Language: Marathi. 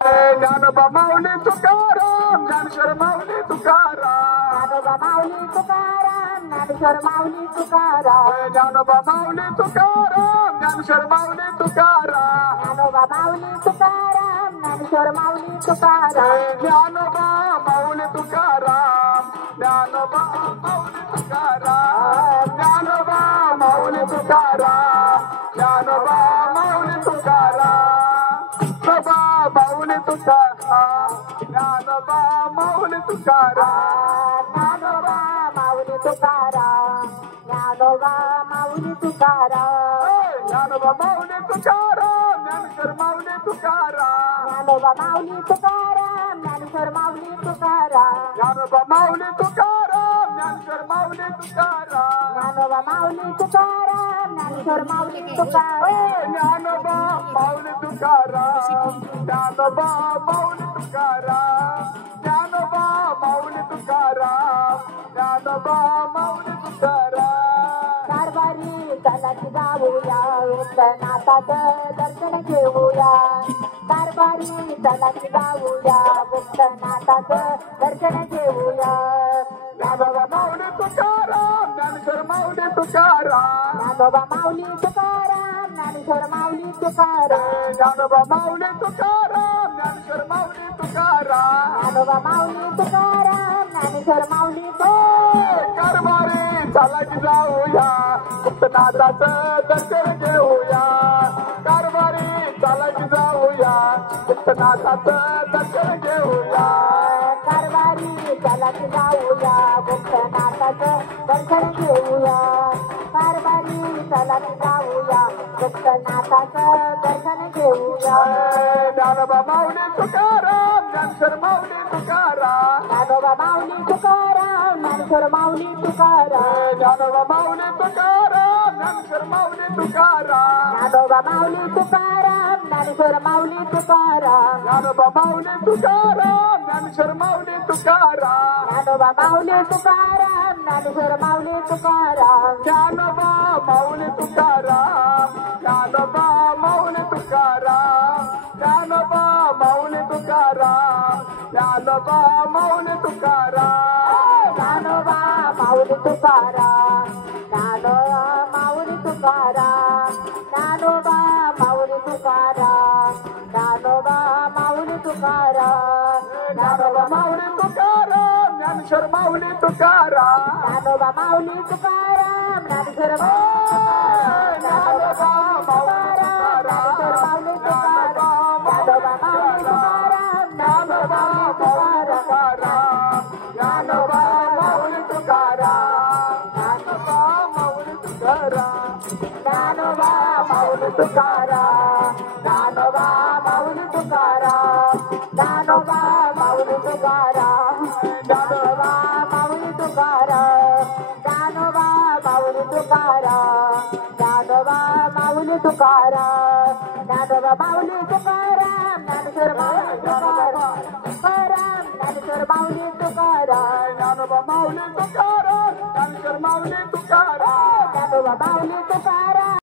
ज्ञानोबा माऊली तुकाराम ज्ञानेश्वर माऊली तुकाराम ज्ञानोबा माऊली तुकाराम ज्ञानेश्वर माऊली तुकाराम ज्ञानोबा माऊली तुकाराम ज्ञानेश्वर माऊली तुकाराम ज्ञानोबा माऊली तुकाराम ज्ञानेश्वर माऊली तुकाराम ज्ञानोबा माऊली तुकाराम ज्ञानोबा माऊली तुकाराम ज्ञानोबा माऊली तुकाराम ज्ञानोबा माऊली तुकाराम ज्ञानोबा माऊली तुकाराम ज्ञानोबा माऊली तुकाराम ज्ञानोबा माऊली तुकाराम ज्ञानोबा माऊली तुकाराम ज्ञानोबा माऊली तुकाराम ज्ञानेश्वर माऊली तुकाराम ज्ञानोबा माऊली तुकाराम ज्ञानेश्वर माऊली तुकाराम ज्ञानोबा माऊली तुकाराम ज्ञानेश्वर माऊली तुकाराम ज्ञानोबा माऊली तुकाराम ज्ञानेश्वर माऊली तुकाराम ज्ञानोबा माऊली तुकाराम ज्ञानोबा माऊली तुकाराम ज्ञानोबा माऊली तुकाराम ज्ञानोबा माऊली तुकाराम कारभारी चलाची जाऊया मुक्तनाथाचं दर्शन घेऊया कारभारी चलाची जाऊया मुक्तनाथाचं दर्शन घेऊया ज्ञानोबा माऊली तुकाराम ज्ञानेश्वर माऊली तुकाराम ज्ञानोबा माऊली तुकाराम ज्ञानेश्वर माऊली तुकाराम ज्ञानोबा माऊली तुकाराम ज्ञानेश्वर माऊली तुकाराम ज्ञानोबा माऊली तुकाराम ज्ञानेश्वर माऊली कारभारी चालाकी जाऊया मुक्तनाथाचं दर्शन घेऊया कारभारी चालाकी जाऊया मुक्तनाथाचं दर्शन घेऊया कारभारी चलाकी जाऊया मुक्तनाथाचं दर्शन घेऊया कारभारी चलाकी जाऊया मुक्तनाथाचं दर्शन घेऊया ज्ञानोबा माऊली तुकाराम ज्ञानेश्वर माऊली तुकाराम ज्ञानोबा माऊली तुकाराम ज्ञानेश्वर माऊली तुकाराम ज्ञानोबा माऊली तुकाराम ज्ञानेश्वर माऊली तुकाराम ज्ञानोबा माऊली तुकाराम ज्ञानेश्वर माऊली तुकाराम ज्ञानोबा माऊली तुकाराम ज्ञानेश्वर माऊली तुकाराम ज्ञानोबा माऊली तुकाराम ज्ञानेश्वर माऊली तुकाराम ज्ञानोबा माऊली तुकाराम ज्ञानोबा माऊली तुकाराम ज्ञानोबा माऊली तुकाराम ज्ञानोबा माऊली तुकाराम ज्ञानोबा माऊली तुकाराम ज्ञानोबा माऊली तुकाराम ज्ञानोबा माऊली तुकाराम ज्ञानोबा माऊली तुकाराम ज्ञानोबा माऊली तुकाराम ज्ञानेश्वर माऊली तुकाराम ज्ञानोबा माऊली तुकाराम ज्ञानेश्वर ज्ञानोबा माऊली ज्ञानेश्वर माऊली तुकाराम ज्ञानोबा माऊली तुकाराम ज्ञानोबा ज्ञानोबा माऊली तुकाराम ज्ञानोबा माऊली तुकाराम ज्ञानोबा माऊली तुकाराम ज्ञानोबा माऊली तुकाराम ज्ञानोबा माऊली तुकाराम ज्ञानोबा माऊली तुकाराम ज्ञानोबा माऊली तुकाराम ज्ञानोबा माऊली तुकाराम ज्ञानोबा माऊली तुकाराम ज्ञानेश्वर माऊली तुकाराम ज्ञानेश्वर माऊली तुकाराम ज्ञानोबा माऊली तुकाराम ज्ञानेश्वर माऊली तुकाराम ज्ञानोबा माऊली तुकाराम